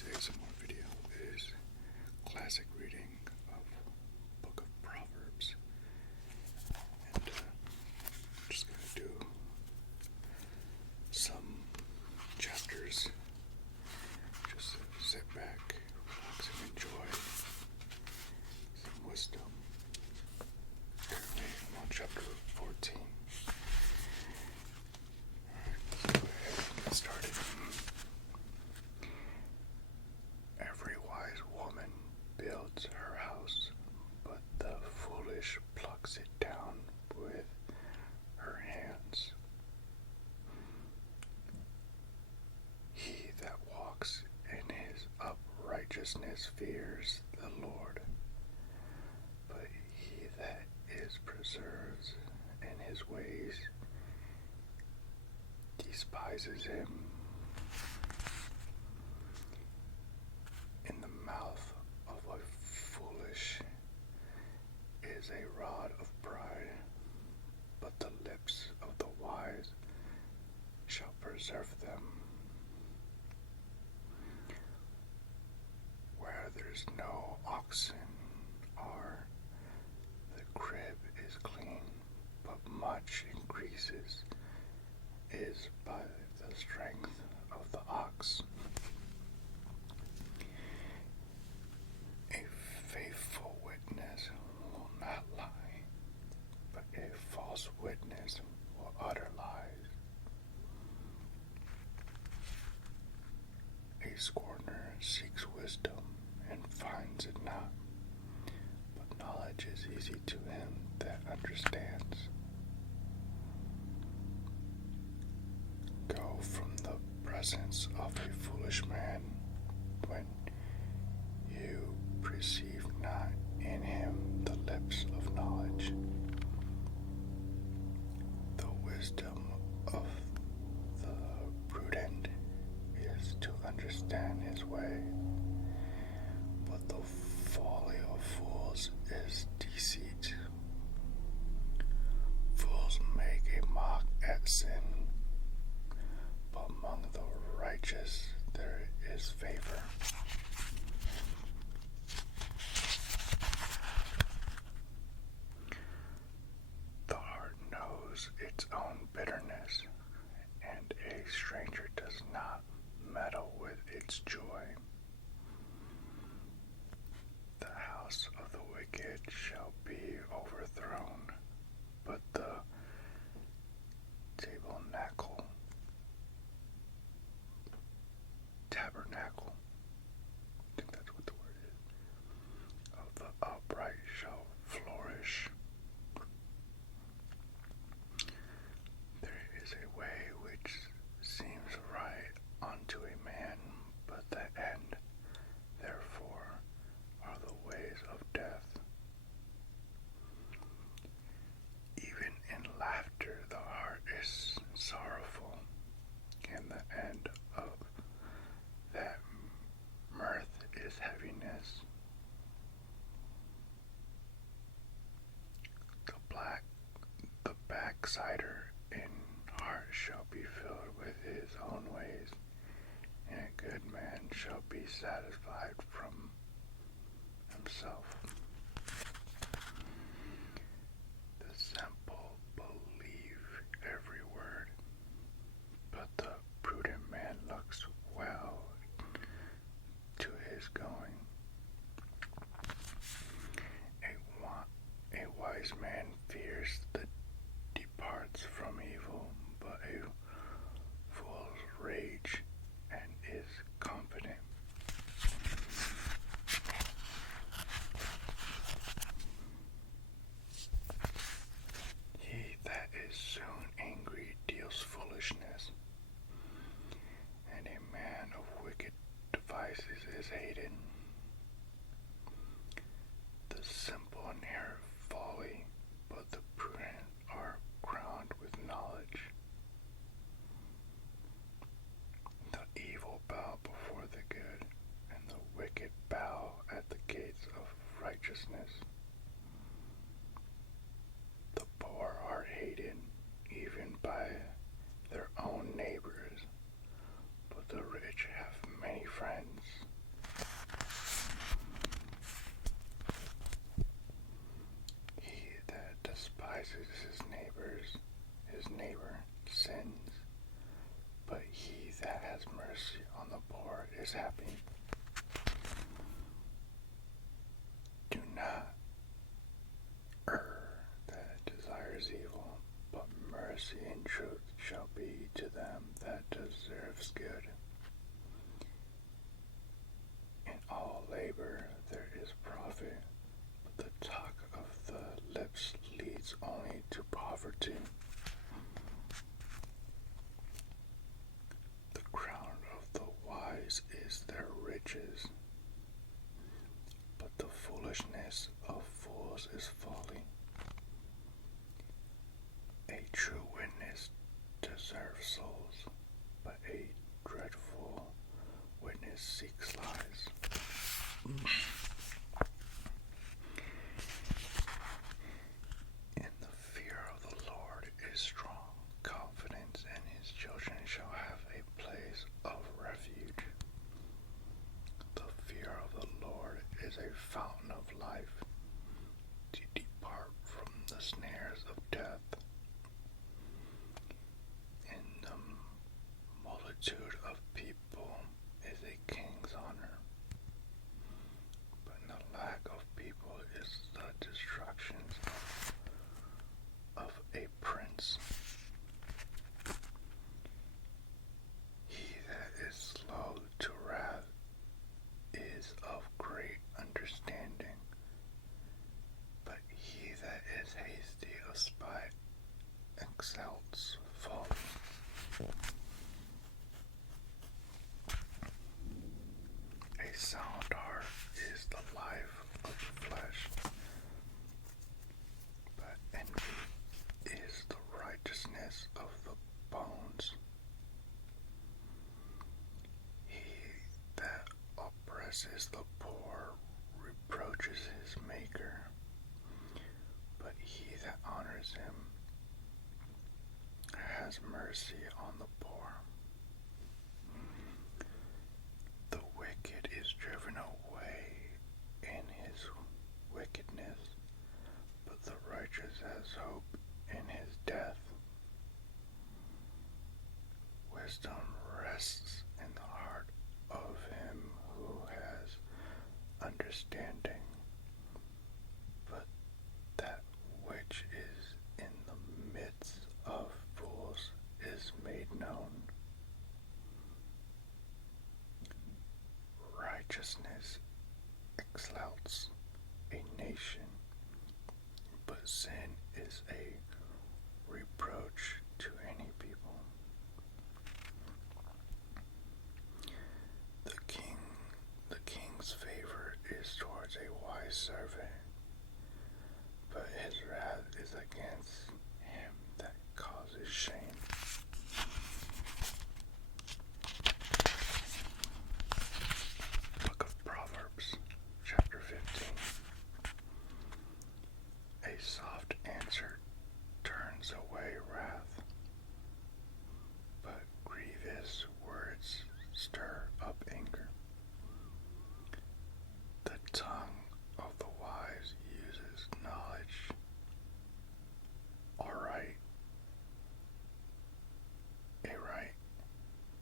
today's ASMR video is classic reading of Book of Proverbs, and I'm just going to do some chapters. Just sit back, relax, and enjoy some wisdom. Currently, I'm on chapter 14. Alright, let's go ahead and get started. Every wise woman builds her house, but the foolish plucks it down with her hands. He that walks in his uprightness fears the Lord, but he that is preserved in his ways despises him. In the mouth of a foolish is a rod of pride, but the lips of the wise shall preserve them. Where there's no oxen are, the crib is clean, but much increases is by the strength of the ox. A faithful witness will not lie, but a false witness will utter lies. A scorner seeks wisdom and finds it not, but knowledge is easy to him that understands. Go from the presence of a foolish man when you perceive not in him the lips of knowledge. The wisdom of the prudent is to understand his way, but the folly of fools is deceit. Fools make a mock at sin, but among the righteous there is favor. The heart knows its own bitterness, and a stranger does not meddle with its joy. The house of the wicked shall be overthrown, but the tabernacle, I think that's what the word is, of the upright shall flourish. There is a way which seems right unto a man, but the end therefore are the ways of death. Even in laughter the heart is sorrowful, and the end of that mirth is heaviness. The backslider in heart shall be filled with his own ways, and a good man shall be satisfied from himself. The simple believe every word, but the prudent man looks well to his going. A wise man fears the departs from evil, but a fool's rage and is confident. He that is soon angry deals foolishness, and a man of wicked devices is hated. The simple inherit folly, but the prudent are crowned with knowledge. The evil bow before the good, and the wicked bow at the gates of righteousness. The poor are hated even by their own neighbors, but the rich have many friends. is happy. Do not err that desires evil, but mercy and truth shall be to them that deserves good. In all labor there is profit, but the talk of the lips leads only to poverty. The crown of the wise is their riches, but the foolishness of fools is folly. A true witness deserves souls, but a dreadful witness seeks lies. In the fear of the Lord is strong confidence, and his children shall have a place of refuge. The fear of the Lord is a fountain of life, to depart from the snares of death. In the multitude of people is a king's honor, but in the lack of people is the destruction of a prince. He that is slow to wrath is of great understanding, but he that is hasty of spite exalts folly. A sound heart is the life of the flesh, but envy is the righteousness of the bones. He that oppresses the poor reproaches his maker, but he that honors him has mercy on the poor. The wicked is driven away in his wickedness, but the righteous has hope in his death. Wisdom rests in the heart of him who has understanding, but that which is in the midst of fools is made known. Righteousness exalts a nation, but sin is a reproach to any people. The king's favor is towards a wise servant, but his wrath is against him that causes shame. Book of Proverbs, chapter 15. A soft answer turns away wrath, but grievous words stir up anger. The tongue of the wise uses knowledge aright,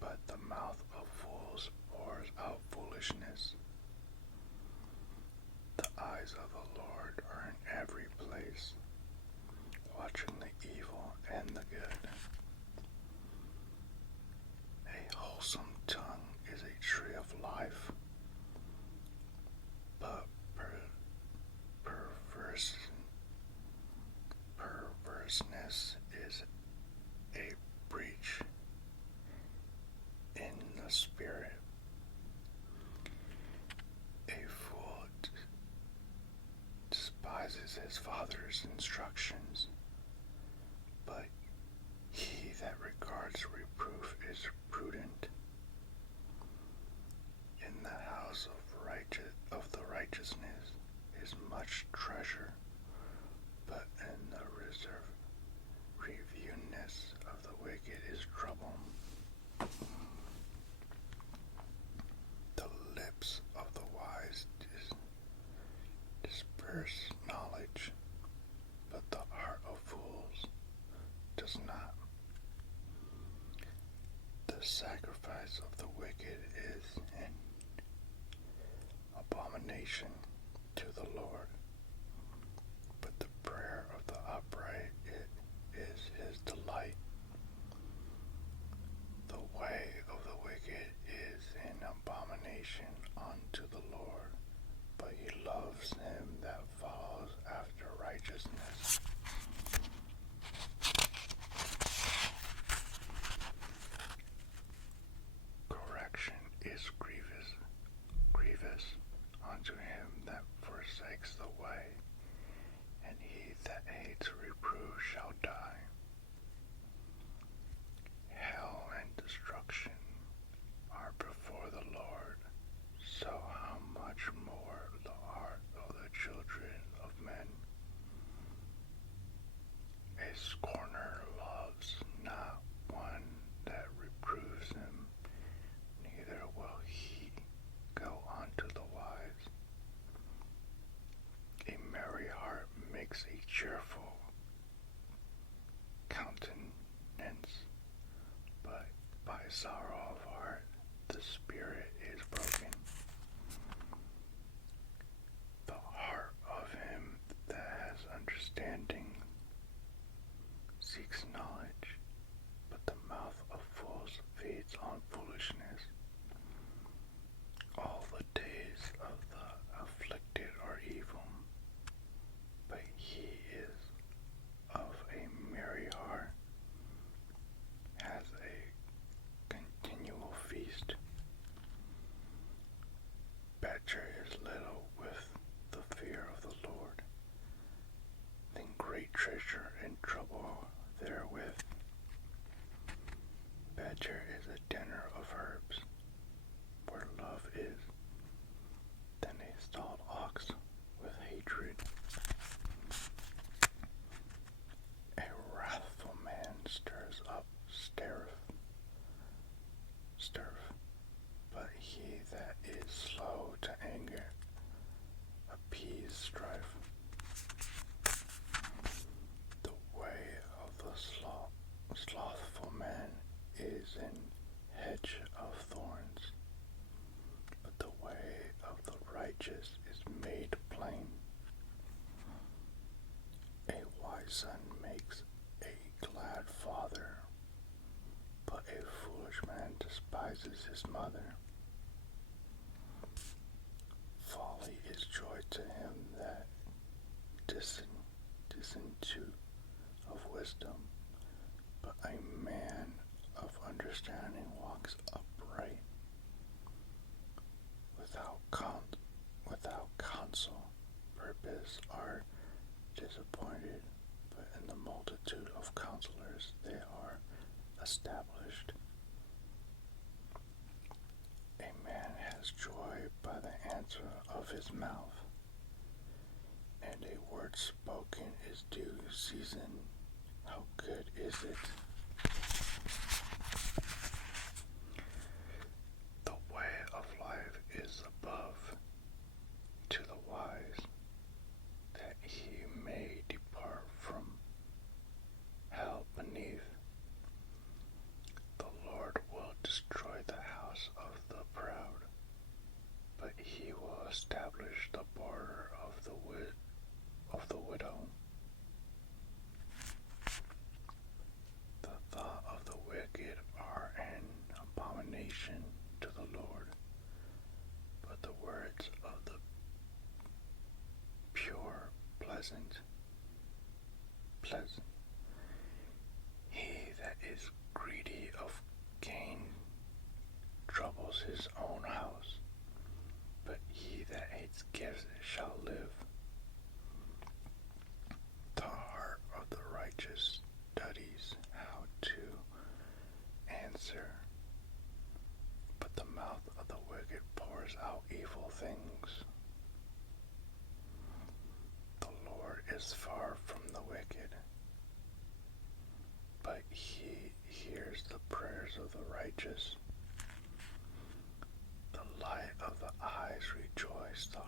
but the mouth of fools pours out foolishness. The eyes of the Lord are in every place, watching the evil and the good. A wholesome tongue is a tree of life, but perverseness is a breach in the spirit. A fool despises his father's instructions, but he that regards reproof is prudent. In the house of the righteousness is much treasure, but in the reviewedness of the wicked is trouble. The lips of the wise disperse knowledge, but the heart sacrifice of the wicked is an abomination to the Lord, but the prayer of the upright is his delight. The way of the wicked is an abomination unto the Lord, but he loves him that follows after righteousness. Correction is grievous unto him that forsakes the way, and he that hates reproof shall die. Hell and destruction are before the Lord, so how much more the heart of the children of men. A scorner loves not one that reproves him, neither will he go unto the wise. A merry heart makes a cheerful countenance, but by sorrow of heart the spirit is broken. The heart of him that has understanding seeks knowledge, but the mouth of fools feeds on foolishness. All the days of the afflicted are evil, but he is of a merry heart, has a continual feast. Better is little with the fear of the Lord than great treasure and trouble therewith. Better is a dinner of herbs, where love is, than a stalled ox with hatred. A wrathful man stirs up strife, but he that is slow to anger appease strife. The way of the slothful man is an hedge of thorns, but the way of the righteous is made plain. A wise son makes a glad father, but a foolish man despises his mother. Folly is joy to him that disinto of wisdom, but a man of understanding walks upright. Without counsel, purpose are disappointed, but in the multitude of counselors they are established. A man has joy by the answer of his mouth, and a word spoken is due season. How good is it? The way of life is above to the wise, that he may depart from hell beneath. The Lord will destroy the house of the proud, but he will establish the border of the widow. The thought of the wicked are an abomination to the Lord, but the words of the pure pleasant. He that is greedy of gain troubles his own house, but he that hates gifts shall live. The heart of the righteous studies how to answer, but the mouth of the wicked pours out evil things. The Lord is far from the wicked, but he hears the prayers of the righteous. The light of the eyes rejoice the